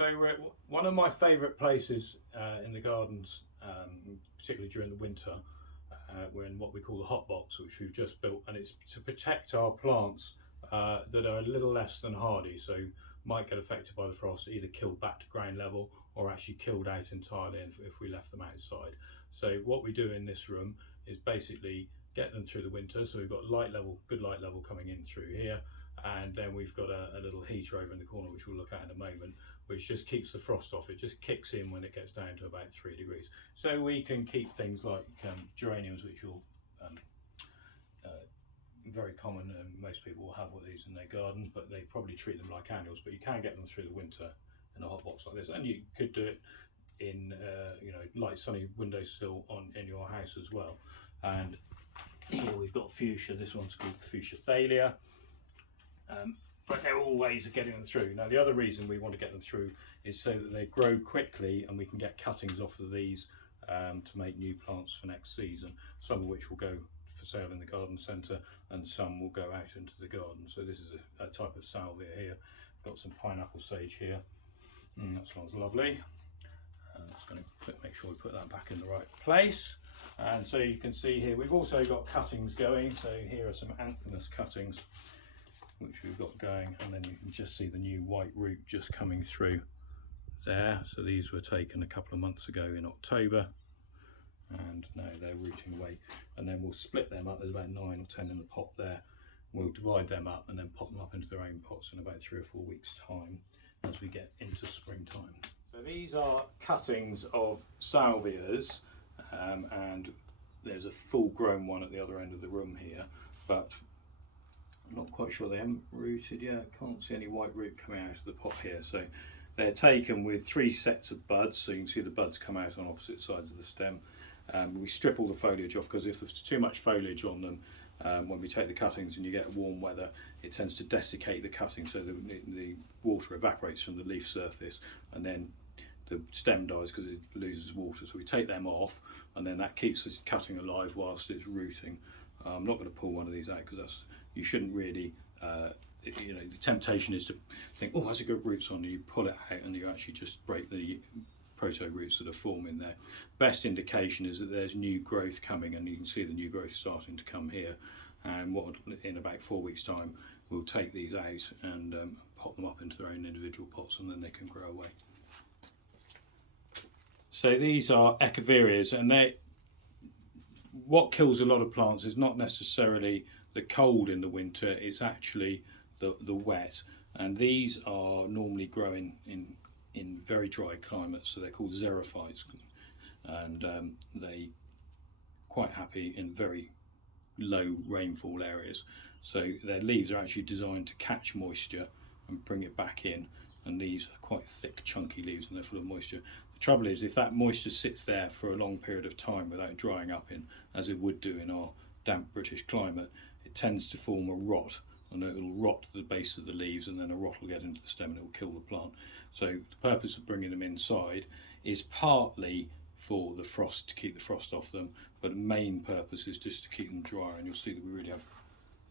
So we're at one of my favourite places in the gardens, particularly during the winter. We're in what we call the hot box, which we've just built, and it's to protect our plants that are a little less than hardy, so might get affected by the frost, either killed back to ground level or actually killed out entirely if we left them outside. So what we do in this room is basically get them through the winter. So we've got good light level coming in through here, and then we've got a little heater over in the corner, which we'll look at in a moment, which just keeps the frost off. It just kicks in when it gets down to about 3 degrees. So we can keep things like geraniums, which will very common, and most people will have one of these in their garden, but they probably treat them like annuals. But you can get them through the winter in a hot box like this, and you could do it in light sunny windowsill in your house as well. And here we've got fuchsia. This one's called fuchsia thalia. But there are all ways of getting them through. Now, the other reason we want to get them through is so that they grow quickly and we can get cuttings off of these to make new plants for next season, some of which will go for sale in the garden centre and some will go out into the garden. So this is a type of salvia here. Got some pineapple sage here. That smells lovely. I'm just going to make sure we put that back in the right place. And so you can see here we've also got cuttings going. So here are some anthinus cuttings which we've got going, and then you can just see the new white root just coming through there. So these were taken a couple of months ago in October, and now they're rooting away. And then we'll split them up. There's about 9 or 10 in the pot there. We'll divide them up and then pop them up into their own pots in about 3 or 4 weeks time as we get into springtime. So these are cuttings of salvias, and there's a full grown one at the other end of the room here, but I'm not quite sure, they haven't rooted yet. Can't see any white root coming out of the pot here. So they're taken with 3 sets of buds, so you can see the buds come out on opposite sides of the stem. We strip all the foliage off, because if there's too much foliage on them, when we take the cuttings and you get warm weather, it tends to desiccate the cutting, so the water evaporates from the leaf surface and then the stem dies because it loses water. So we take them off, and then that keeps the cutting alive whilst it's rooting. I'm not going to pull one of these out because you shouldn't really, the temptation is to think, oh, that's a good roots on. You pull it out and you actually just break the proto roots that are forming there. Best indication is that there's new growth coming, and you can see the new growth starting to come here. And in about 4 weeks time, we'll take these out and pop them up into their own individual pots, and then they can grow away. So these are echeverias, and what kills a lot of plants is not necessarily the cold in the winter, it's actually the wet. And these are normally growing in very dry climates, so they're called xerophytes, and they quite happy in very low rainfall areas. So their leaves are actually designed to catch moisture and bring it back in, and these are quite thick chunky leaves and they're full of moisture. The trouble is, if that moisture sits there for a long period of time without drying up, as it would do in our damp British climate, it tends to form a rot, and it will rot to the base of the leaves, and then a rot will get into the stem and it will kill the plant. So the purpose of bringing them inside is partly for the frost, to keep the frost off them, but the main purpose is just to keep them dry. And you'll see that we really have,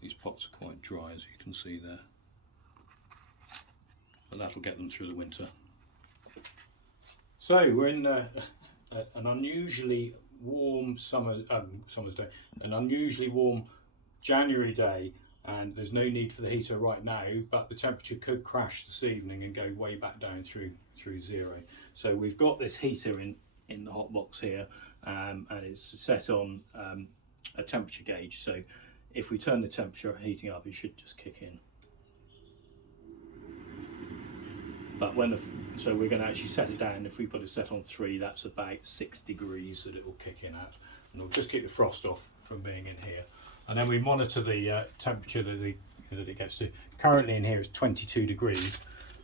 these pots are quite dry, as you can see there, but that'll get them through the winter. So we're in an unusually warm summer's day, an unusually warm January day, and there's no need for the heater right now, but the temperature could crash this evening and go way back down through 0. So we've got this heater in the hot box here, and it's set on a temperature gauge. So if we turn the temperature heating up, it should just kick in. But so we're going to actually set it down. If we put it set on 3, that's about 6 degrees that it will kick in at, and it'll just keep the frost off from being in here. And then we monitor the temperature that it gets to. Currently in here is 22 degrees,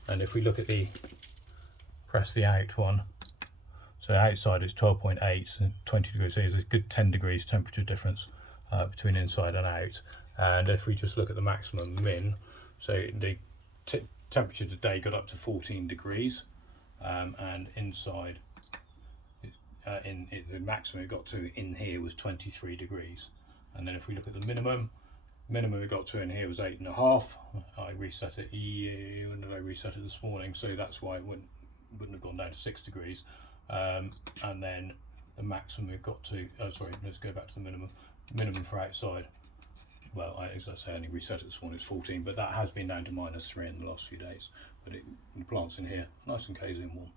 and if we look at press the out one, so outside it's 12.8, and 20 degrees, so there's a good 10 degrees temperature difference between inside and out. And if we just look at the maximum min, so the temperature today got up to 14 degrees, and inside the maximum it got to in here was 23 degrees. And then if we look at the minimum it got to in here was 8.5. I reset it, when did I reset it? This morning, so that's why it went wouldn't have gone down to 6 degrees. And then the maximum we've got to, oh sorry, let's go back to the minimum for outside. Well, as I say, I only reset it this morning, it's 14, but that has been down to -3 in the last few days. But the plant's in here, nice and cosy and warm.